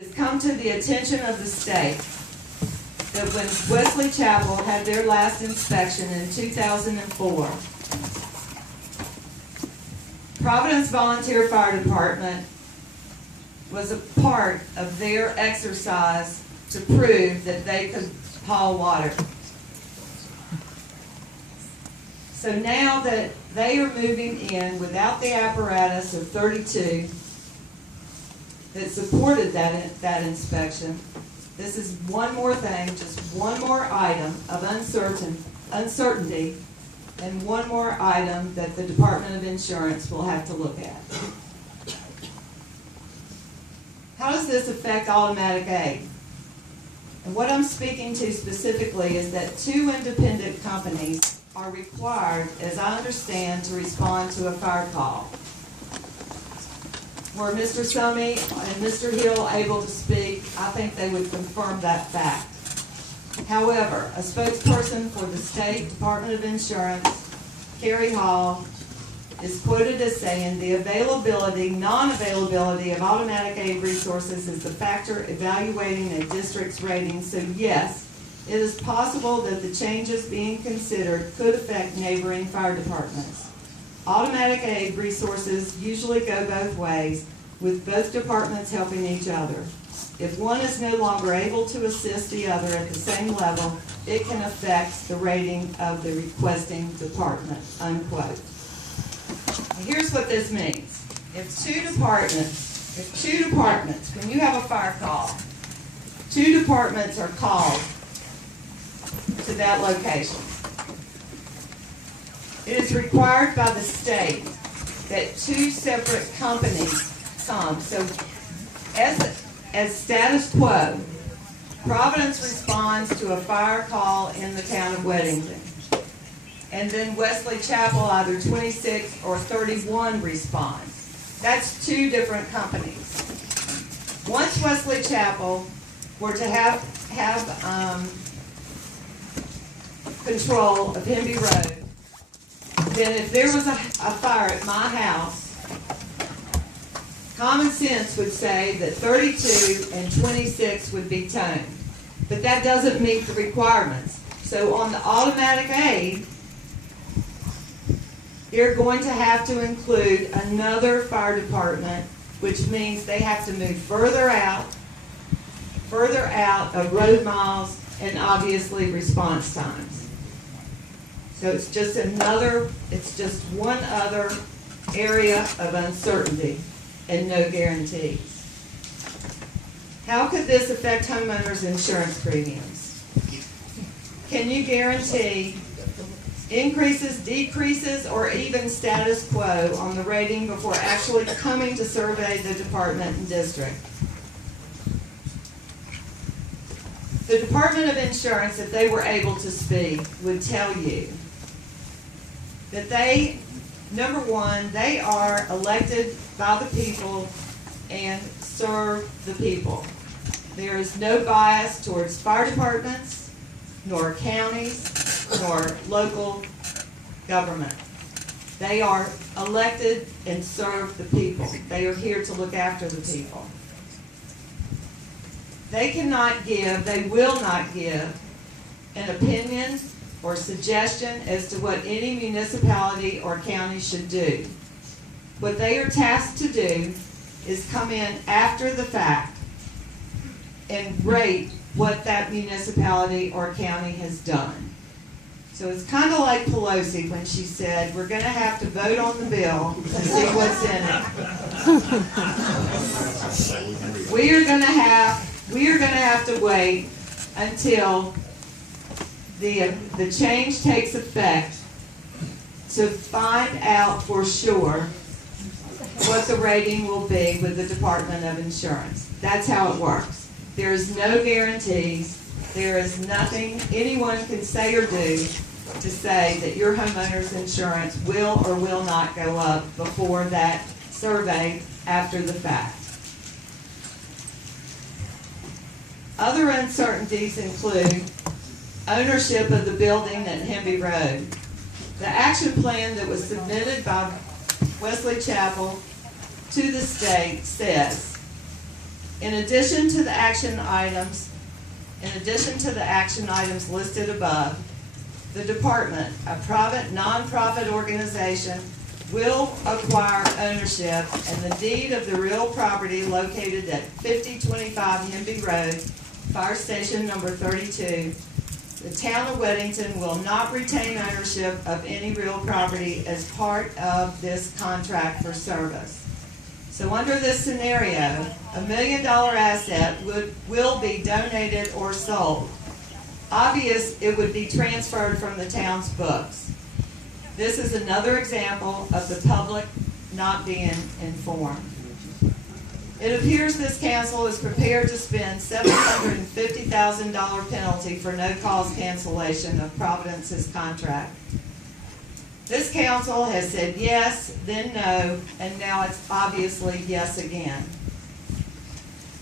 It's come to the attention of the state that when Wesley Chapel had their last inspection in 2004, Providence Volunteer Fire Department was a part of their exercise to prove that they could haul water. So now that they are moving in without the apparatus of 32 that supported that inspection, this is one more thing, just one more item of uncertainty, and one more item that the Department of Insurance will have to look at. How does this affect automatic aid? And what I'm speaking to specifically is that 2 independent companies are required, as I understand, to respond to a fire call. Were Mr. Summey and Mr. Hill able to speak, I think they would confirm that fact. However, a spokesperson for the State Department of Insurance, Carrie Hall, is quoted as saying the availability, non-availability of automatic aid resources is the factor evaluating a district's rating. So yes, it is possible that the changes being considered could affect neighboring fire departments. Automatic aid resources usually go both ways, with both departments helping each other. If one is no longer able to assist the other at the same level, it can affect the rating of the requesting department, unquote. Here's what this means. If two departments, when you have a fire call, 2 departments are called to that location, it is required by the state that 2 separate companies come. So as status quo, Providence responds to a fire call in the town of Weddington. And then Wesley Chapel, either 26 or 31 responds. That's 2 different companies. Once Wesley Chapel were to have control of Hemby Road, then if there was a fire at my house, common sense would say that 32 and 26 would be toned. But that doesn't meet the requirements. So on the automatic aid, you're going to have to include another fire department, which means they have to move further out of road miles and obviously response times. So it's just one other area of uncertainty and no guarantees. How could this affect homeowners' insurance premiums? Can you guarantee increases, decreases, or even status quo on the rating before actually coming to survey the department and district? The Department of Insurance, if they were able to speak, would tell you that they, number one, they are elected by the people and serve the people. There is no bias towards fire departments, nor counties, nor local government. They are elected and serve the people. They are here to look after the people. They cannot give, they will not give an opinion or suggestion as to what any municipality or county should do. What they are tasked to do is come in after the fact and rate what that municipality or county has done. So it's kind of like Pelosi when she said, we're going to have to vote on the bill to see what's in it. We are going to have to wait until the change takes effect to find out for sure what the rating will be with the Department of Insurance. That's how it works. There is no guarantees. There is nothing anyone can say or do to say that your homeowner's insurance will or will not go up before that survey after the fact. Other uncertainties include ownership of the building at Hemby Road. The action plan that was submitted by Wesley Chapel to the state says In addition to the action items listed above, the department, a private nonprofit organization, will acquire ownership and the deed of the real property located at 5025 Hemby Road, Fire Station number 32. The town of Weddington will not retain ownership of any real property as part of this contract for service. So under this scenario, $1 million asset will be donated or sold. Obvious, it would be transferred from the town's books. This is another example of the public not being informed. It appears this council is prepared to spend $750,000 penalty for no-cause cancellation of Providence's contract. This council has said yes, then no, and now it's obviously yes again.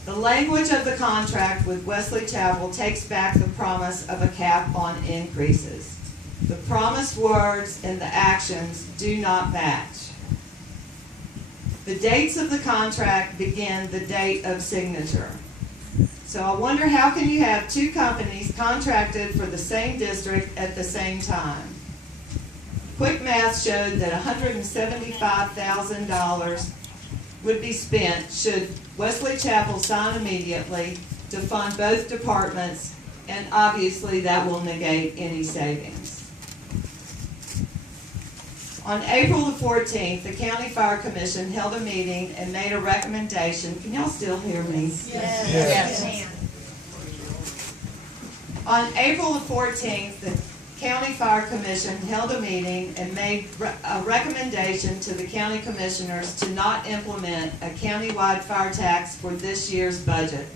The language of the contract with Wesley Chapel takes back the promise of a cap on increases. The promised words and the actions do not match. The dates of the contract begin the date of signature. So I wonder, how can you have two companies contracted for the same district at the same time? Quick math showed that $175,000 would be spent should Wesley Chapel sign immediately to fund both departments, and obviously that will negate any savings. On April the 14th, the County Fire Commission held a meeting and made a recommendation. Can y'all still hear me? Yes. Yes. On April the 14th, the County Fire Commission held a meeting and made a recommendation to the county commissioners to not implement a countywide fire tax for this year's budget,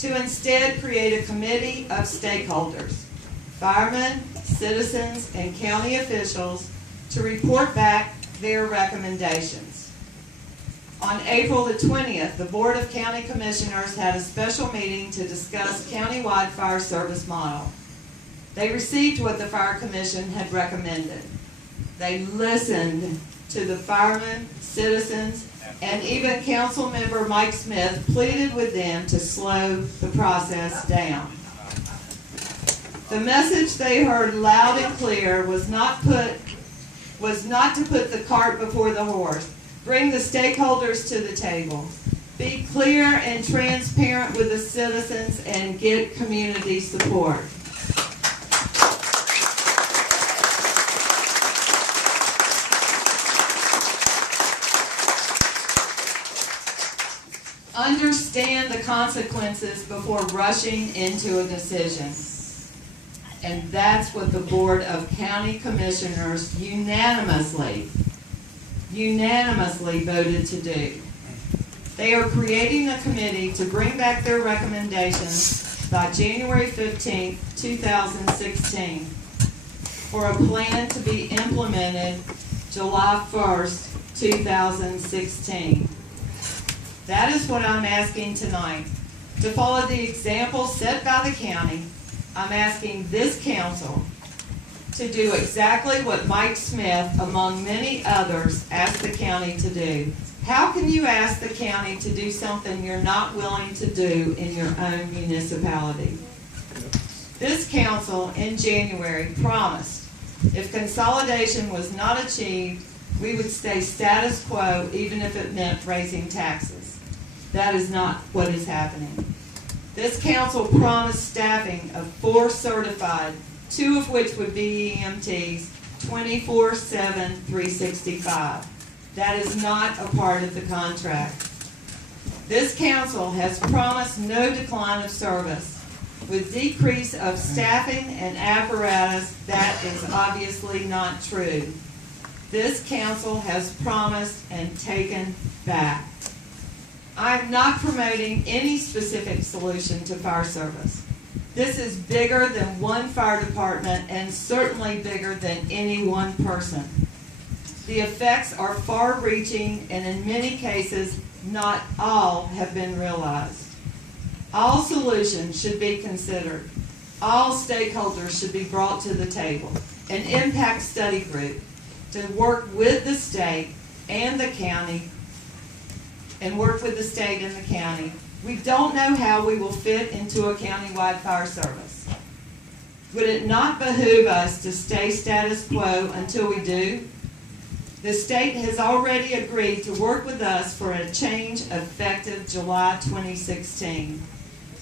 to instead create a committee of stakeholders, firemen, citizens, and county officials, to report back their recommendations. On April the 20th, the Board of County Commissioners had a special meeting to discuss countywide fire service model. They received what the Fire Commission had recommended. They listened to the firemen, citizens, and even Council Member Mike Smith pleaded with them to slow the process down. The message they heard loud and clear was not to put the cart before the horse. Bring the stakeholders to the table. Be clear and transparent with the citizens and get community support. Understand the consequences before rushing into a decision. And that's what the Board of County Commissioners unanimously voted to do. They are creating a committee to bring back their recommendations by January 15, 2016 for a plan to be implemented July 1st, 2016. That is what I'm asking tonight. To follow the example set by the county, I'm asking this council to do exactly what Mike Smith, among many others, asked the county to do. How can you ask the county to do something you're not willing to do in your own municipality? This council in January promised if consolidation was not achieved, we would stay status quo even if it meant raising taxes. That is not what is happening. This council promised staffing of 4 certified, 2 of which would be EMTs, 24/7, 365. That is not a part of the contract. This council has promised no decline of service. With decrease of staffing and apparatus, that is obviously not true. This council has promised and taken back. I'm not promoting any specific solution to fire service. This is bigger than one fire department and certainly bigger than any one person. The effects are far-reaching and in many cases, not all have been realized. All solutions should be considered. All stakeholders should be brought to the table. An impact study group to work with the state and the county We don't know how we will fit into a countywide fire service. Would it not behoove us to stay status quo until we do? The state has already agreed to work with us for a change effective July 2016.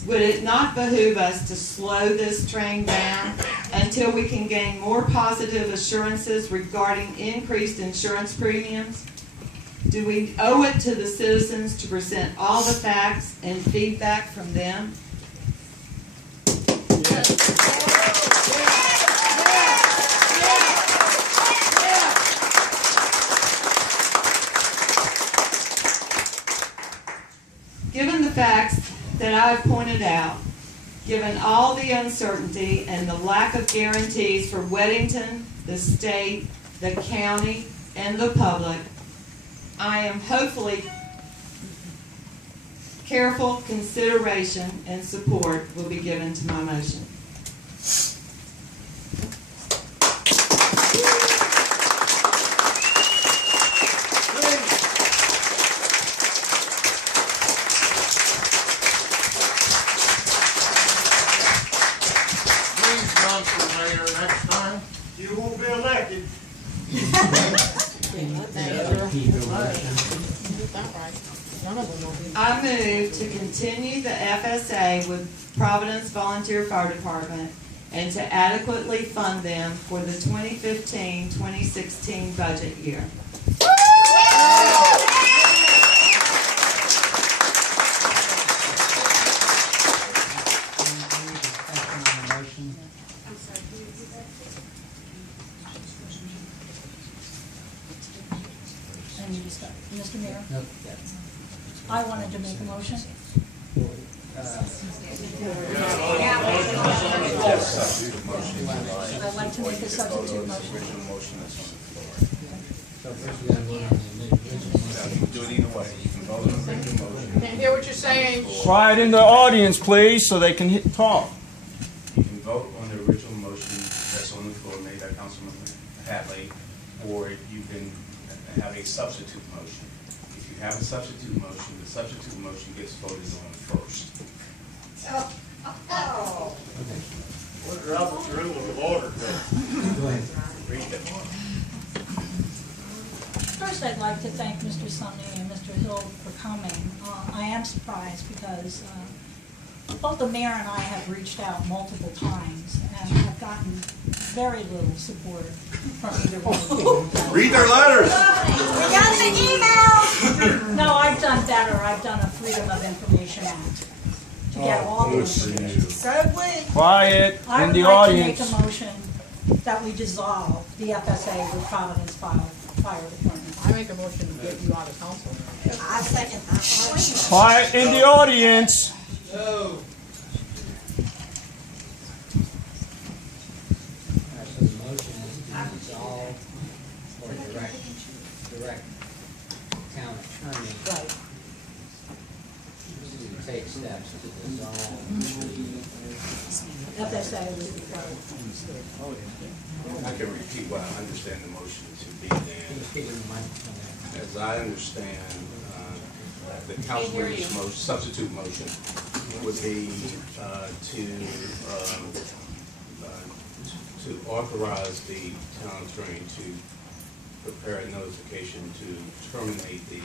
Would it not behoove us to slow this train down until we can gain more positive assurances regarding increased insurance premiums? Do we owe it to the citizens to present all the facts and feedback from them? Given the facts that I have pointed out, given all the uncertainty and the lack of guarantees for Weddington, the state, the county, and the public, I am hopefully careful consideration and support will be given to my motion. You won't be elected. I move to continue the FSA with Providence Volunteer Fire Dept and to adequately fund them for the 2015-2016 budget year. Mr. Mayor? No. I wanted to make a motion. I'd like to make a substitute motion. Can't hear what you're saying. Quiet in the audience, please, so they can talk. You can vote on the original motion that's on the floor made by Councilman Hatley, or you can have a substitute motion. If you have a substitute motion, the substitute motion gets voted on first. What's Robert's rules of order? Read them. First, I'd like to thank Mr. Sunny and Mr. Hill for coming. I am surprised because both the mayor and I have reached out multiple times and have gotten very little support from either one of you. Read their letters. We got the email! No, I've done better. I've done a Freedom of Information Act to get all the information. Quiet I in would the like to audience. make a motion that we dissolve the FSA with Providence Fire Department. I make a motion to get you out of council. I second that. Quiet in the audience. So the motion is to dissolve or direct town attorney Right. to take steps to dissolve FSA with the I can repeat what I understand the motion to be then. As I understand, the councilman's substitute motion would be to authorize the town attorney to prepare a notification to terminate the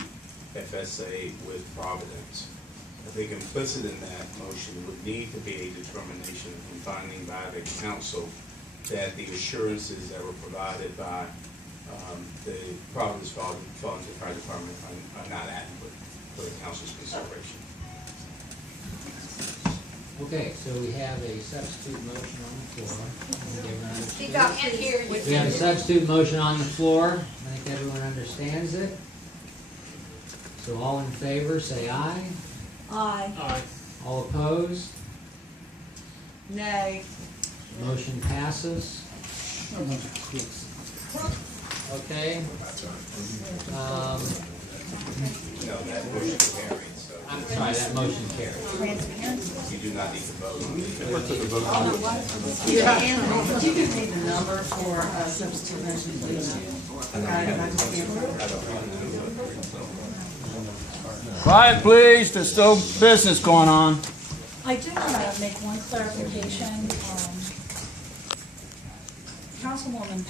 FSA with Providence. I think implicit in that motion would need to be a determination and finding by the council that the assurances that were provided by the Providence Volunteer Fire Department are not adequate for the council's consideration. Okay, so we have a substitute motion on the floor. Speak up, can't hear you. We have a substitute motion on the floor. I think everyone understands it. So all in favor, say aye. Aye. All opposed? Nay. Motion passes. Okay. No, that motion carried, so I'm sorry, that motion carries. you do not need to vote on it. You give me the number for substitute motion, please. Okay, I just can't. Quiet, please. There's still business going on. I do want to make one clarification. Councilwoman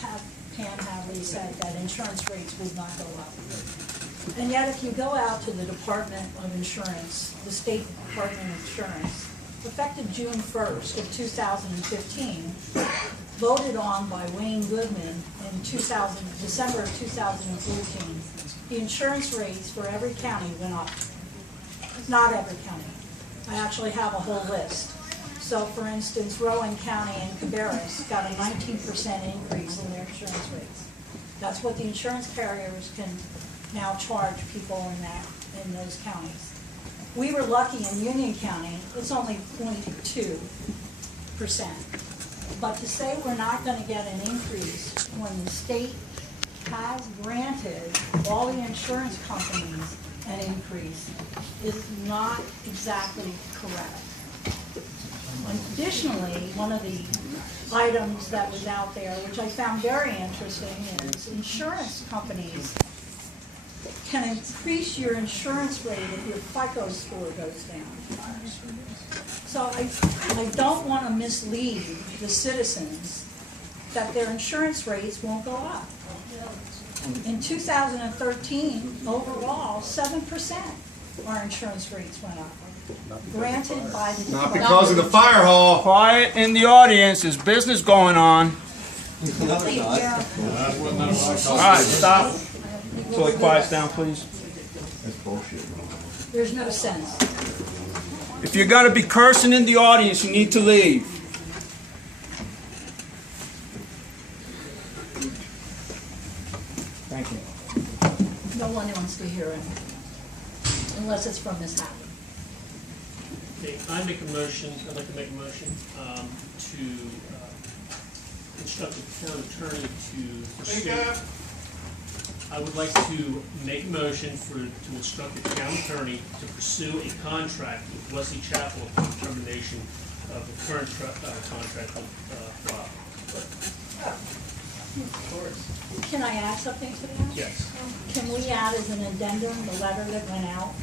Pam Hadley said that insurance rates would not go up. And yet, if you go out to the Department of Insurance, the State Department of Insurance, effective June 1st of 2015, voted on by Wayne Goodman in December of 2014, the insurance rates for every county went up. Not every county. I actually have a whole list. So, for instance, Rowan County and Cabarrus got a 19% increase in their insurance rates. That's what the insurance carriers can now charge people in those counties. We were lucky in Union County, it's only 0.2%. But to say we're not going to get an increase when the state has granted all the insurance companies an increase is not exactly correct. Additionally, one of the items that was out there, which I found very interesting, is insurance companies can increase your insurance rate if your FICO score goes down. So I don't want to mislead the citizens that their insurance rates won't go up. In 2013, overall, 7% our insurance rates went up. Granted by the Not because of the fire hall. Quiet in the audience. There's business going on. All right, stop. Until it quiets down, please. There's no sense. If you're going to be cursing in the audience, you need to leave. Thank you. No one wants to hear it, unless it's from Ms. Hadley. Okay, I'd like to make a motion to instruct the town attorney to Speak pursue. up. I would like to make a motion to instruct the town attorney to pursue a contract with Wesley Chapel upon termination of the current contract with Rob. Can I add something to that? Yes. Can we add as an addendum the letter that went out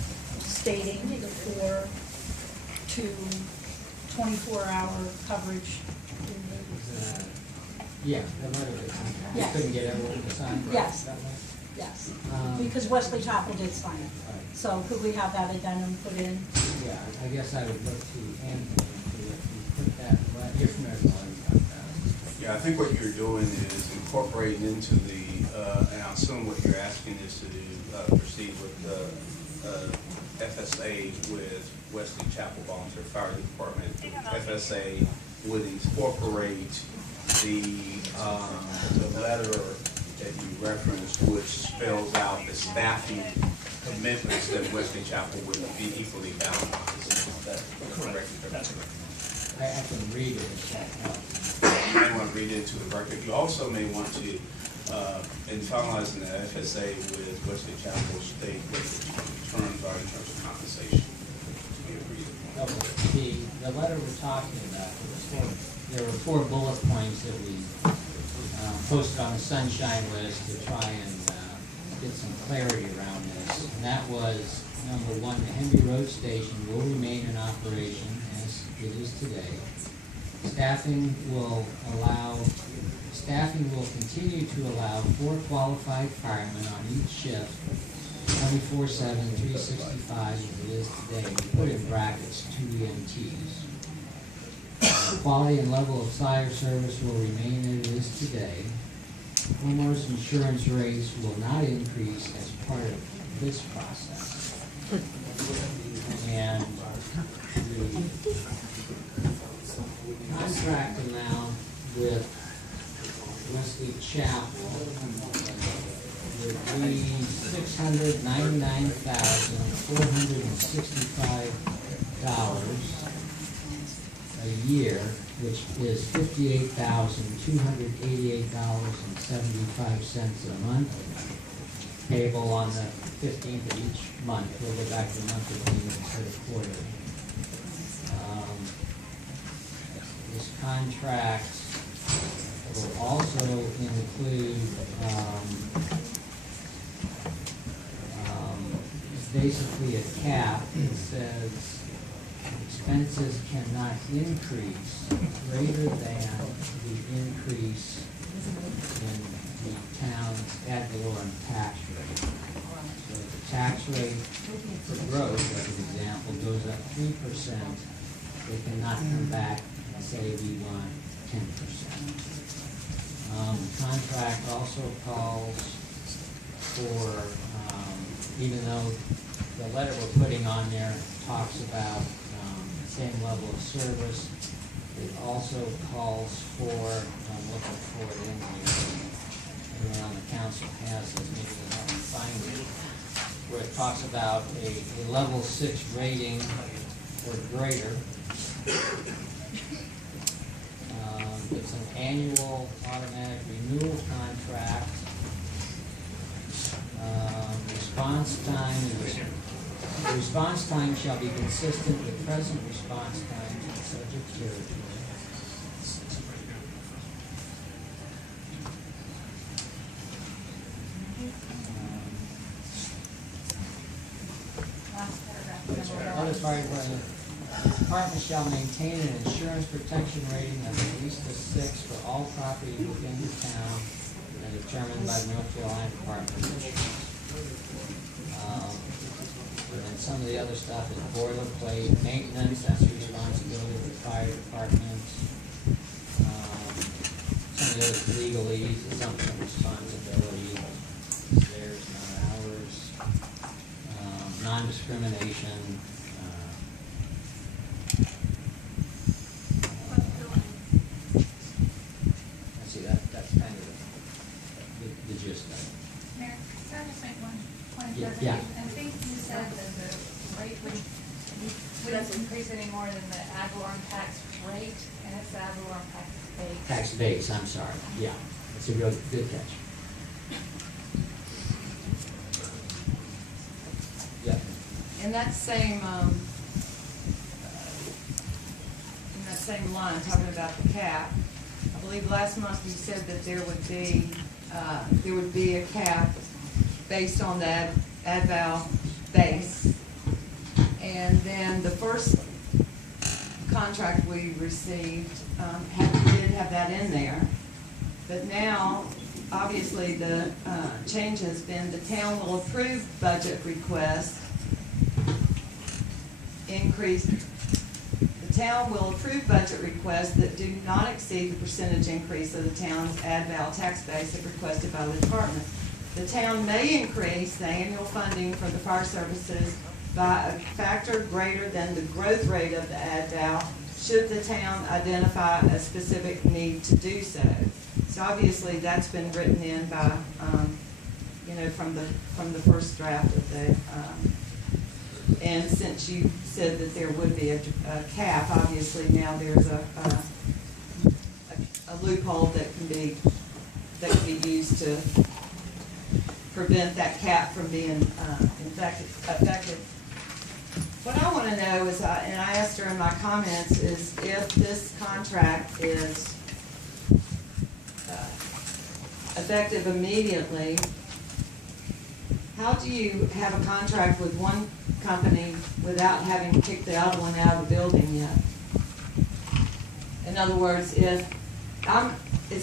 stating the 4 to 24-hour coverage? Yeah, the letter is, you Yes. couldn't get everyone to sign? Yes. that way? Yes, Um, because Wesley Chapel did sign it. So could we have that addendum put in? Yeah, I guess I would look to Anthony to put that, if there's one about that. Yeah, I think what you're doing is incorporating into the, and I assume what you're asking is to proceed with the FSA with Wesley Chapel Volunteer Fire Department. FSA would incorporate the letter that you referenced, which spells out the staffing commitments that Wesley Chapel would be equally bound by. That's correct. That's correct. I can read it if that helps. You may want to read into the record. You also may want to, in finalizing the FSA with Wesley Chapel, state what the terms are in terms of compensation to be agreed upon. Okay, the letter we're talking about, there were 4 bullet points that we posted on the sunshine list to try and get some clarity around this. And that was, number 1, the Hemby Road station will remain in operation as it is today. Staffing will continue to allow 4 qualified firemen on each shift, 24/7, 365 as it is today. We put in brackets 2 EMTs. Quality and level of fire service will remain as it is today. Homeowners insurance rates will not increase as part of this process. And the contract amount with Wesley Chapel would be $699,465 a year, which is $58,288.75 a month, payable on the 15th of each month. We'll go back to monthly payment instead of quarterly. This contract will also include basically a cap. It says expenses cannot increase greater than the increase in the town's ad valorem tax rate. So if the tax rate for growth, as an example, goes up 3%, they cannot come back and say we want 10%. The contract also calls for, even though the letter we're putting on there talks about same level of service, it also calls for, I'm looking for it in the email the council has, it, maybe they haven't signed it, where it talks about a level 6 rating or greater. It's an annual automatic renewal contract. The response time shall be consistent with present response times in subject territory. Other fire department. Department shall maintain an insurance protection rating of at least a 6 for all property within the town and determined by the North Carolina Department of Insurance. And some of the other stuff is boilerplate, maintenance, that's the responsibility of the fire department. Some of the other legalese, assumption of responsibility, theirs, not ours. Non-discrimination. That's kind of the gist of it. Mayor, can I just make one point of Yeah. clarification? I think you said that the rate wouldn't increase any more than the ad valorem tax rate, and it's the ad valorem tax base. Tax base, I'm sorry, yeah, that's a real good catch. Yeah, In that same line, talking about the cap, I believe last month you said that there would be a cap based on that ad val base. And then the first contract we received did have that in there. But now, obviously, the change has been the town will approve budget requests increase. The town will approve budget requests that do not exceed the percentage increase of the town's ad val tax base if requested by the department. The town may increase the annual funding for the fire services by a factor greater than the growth rate of the ad val should the town identify a specific need to do so. So obviously that's been written in by, from the first draft of the, and since you said that there would be a cap, obviously now there's a loophole that can be used to prevent that cap from being effective. What I want to know is, and I asked her in my comments, is if this contract is effective immediately, how do you have a contract with one company without having kicked the other one out of the building yet? In other words, it's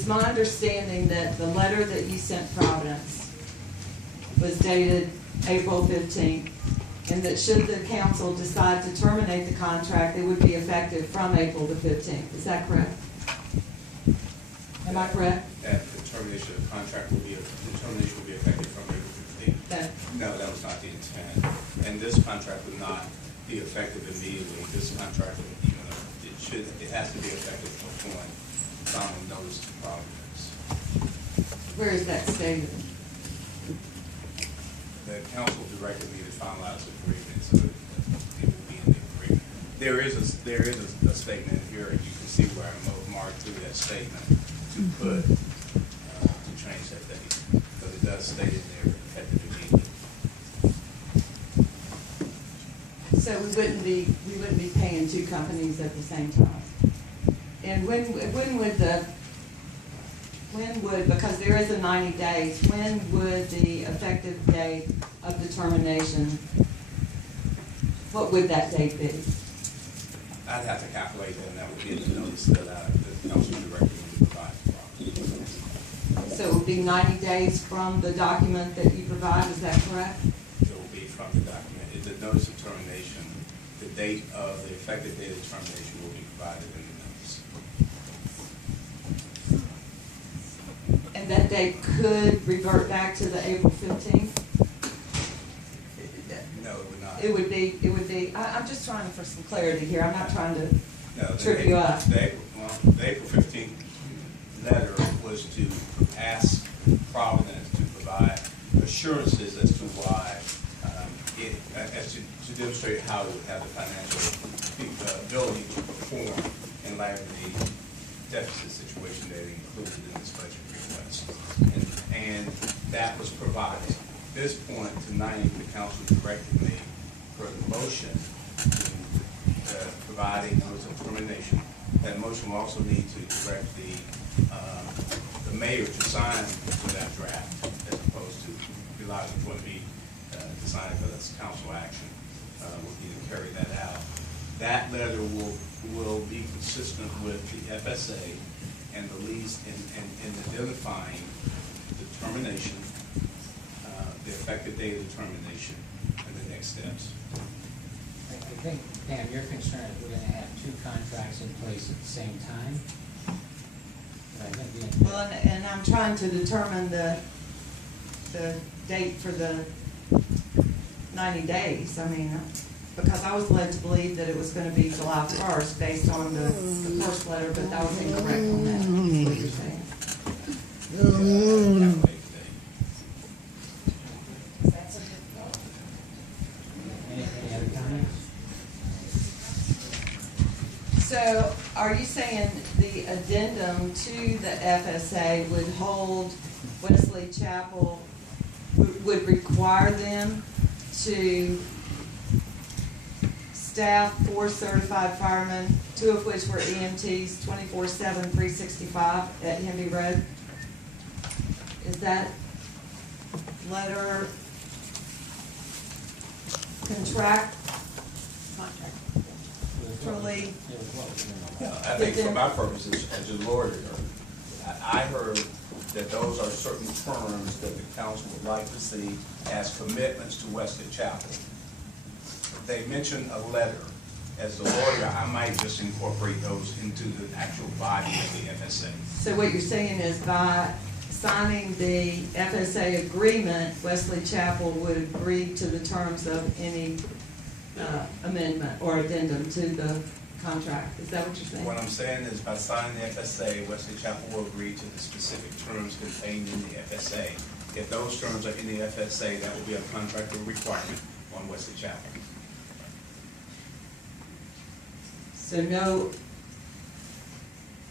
my understanding that the letter that you sent Providence was dated April 15th, and that should the council decide to terminate the contract, it would be effective from April the 15th. Is that correct? Am I correct? That the termination of the contract will be effective from April 15th. No, that was not the intent. And this contract would not be effective immediately. This contract, it has to be effective upon final notice to Providence. Where is that stated? The council directed me to finalize the agreement, so it will be in the agreement. There is a statement here, and you can see where I marked through that statement to put to change that date, but it does state it there at the beginning. So we wouldn't be paying two companies at the same time. And when would, because there is a 90 days, when would the effective date of determination What would that date be? I'd have to calculate that, and that would be in the notice that the council director would provide to Providence. So it would be 90 days from the document that you provide, is that correct? It will be from the document. It's a notice of termination. The date of the effective date of termination will be provided in the notice. And that date could revert back to the April 15th? No, it would not. It would be, I'm just trying for some clarity here, I'm not trying to No, trip you up. The April 15th letter was to ask Providence to provide assurances as to why, to demonstrate how it would have the financial ability to perform in light of the deficit situation that it included in this budget request. And that was provided. At this point tonight, the council directed me for the motion to provide a notice of termination. That motion will also need to direct the mayor to sign for that draft, as opposed to relying upon me to sign it, because that's council action. We'll need to carry that out. That letter will be consistent with the FSA and the lease in identifying the termination, the effective date of the termination, and the next steps. I think, Pam, you're concerned that we're gonna have two contracts in place at the same time? But I think the- Well, and I'm trying to determine the date for the 90 days. I mean, because I was led to believe that it was gonna be July 1st based on the first letter, but that was incorrect on that, is what you're saying. Any other comments? So are you saying the addendum to the FSA would hold Wesley Chapel, would require them to staff 4 certified firemen, 2 of which were EMTs, 24/7, 365 at Hemby Road? Is that letter contractually? I think for my purposes, as a lawyer, I heard that those are certain terms that the council would like to see as commitments to Wesley Chapel. They mentioned a letter. As a lawyer, I might just incorporate those into the actual body of the FSA. So what you're saying is by signing the FSA agreement, Wesley Chapel would agree to the terms of any amendment or addendum to the contract. Is that what you're saying? What I'm saying is by signing the FSA, Wesley Chapel will agree to the specific terms contained in the FSA. If those terms are in the FSA, that will be a contractual requirement on Wesley Chapel. So no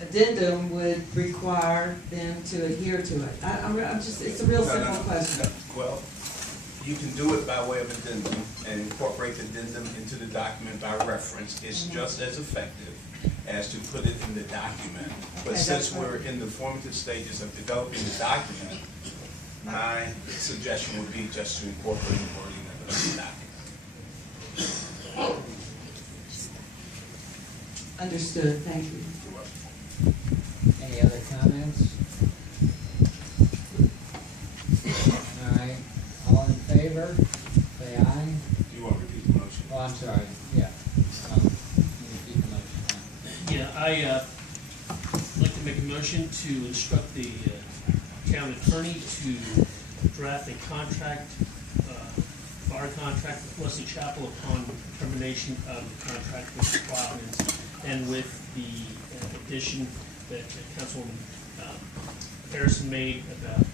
addendum would require them to adhere to it. I'm just, it's a real simple question. No. Well, you can do it by way of addendum and incorporate the addendum into the document by reference. It's just as effective as to put it in the document. But Okay, since that's right. we're in the formative stages of developing the document, my suggestion would be just to incorporate the wording of the document. Understood, thank you. Any other comments? All right, all in favor, say aye. Do you want to repeat the motion? Oh, I'm sorry, yeah. Repeat the motion. Yeah, I'd like to make a motion to instruct the town attorney to draft a contract, fire contract with Wesley Chapel upon termination of the contract with Providence, and with the addition that Councilwoman Harrison made about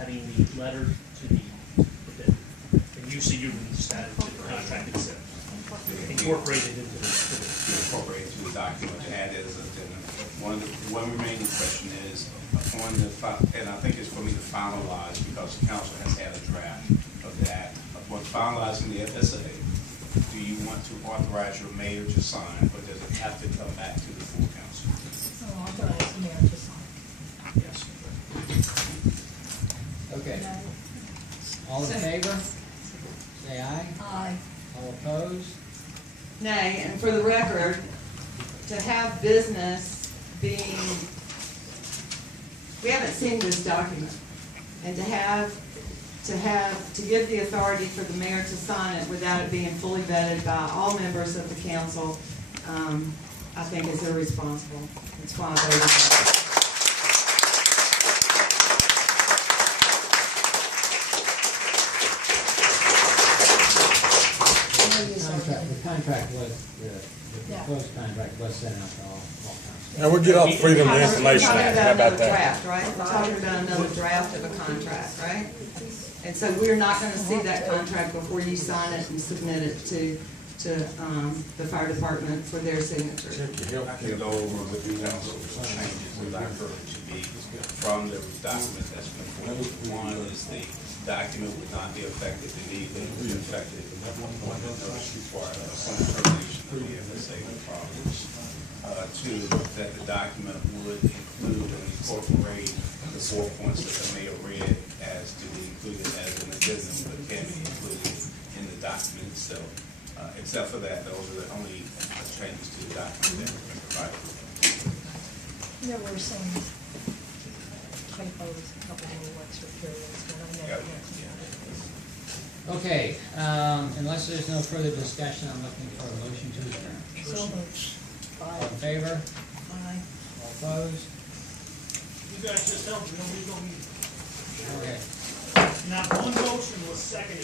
adding the letter to the, and you said you decided to the contract itself. Incorporated into the. Incorporated to the document to add it as a addendum. One remaining question is, upon the, and I think it's for me to finalize, because the council has had a draft of that, upon finalizing the FSA, do you want to authorize your mayor to sign, or does it have to come back to the full council? So authorize the mayor to sign. Yes. Okay, all in favor, say aye. Aye. opposed? Nay, and for the record, to have business being, we haven't seen this document, and to give the authority for the mayor to sign it without it being fully vetted by all members of the council, I think is irresponsible. That's why I voted against. The contract was, the proposed contract was sent out to all council. And we get all Freedom of We're Information talking Act, about how about another that? draft, right? We're talking about another draft of a contract, right? And so we're not gonna see that contract before you sign it and submit it to the fire department for their signature. I can go over with the council changes that I heard to be from the document that's been forwarded. One is the document would not be effective immediately, it would be effective when the notice required upon termination of the FSA with Providence. Two, that the document would include and incorporate the 4 points that the mayor read as to be included as an addendum, but can be included in the document itself. Except for that, those are the only changes to the document that have been provided. There were some typos, a couple of little extra periods, but I know. Okay, unless there's no further discussion, I'm looking for a motion to adjourn. So moved. All in favor? Aye. All opposed? You guys just helped, we don't need. Okay. Not one motion was seconded.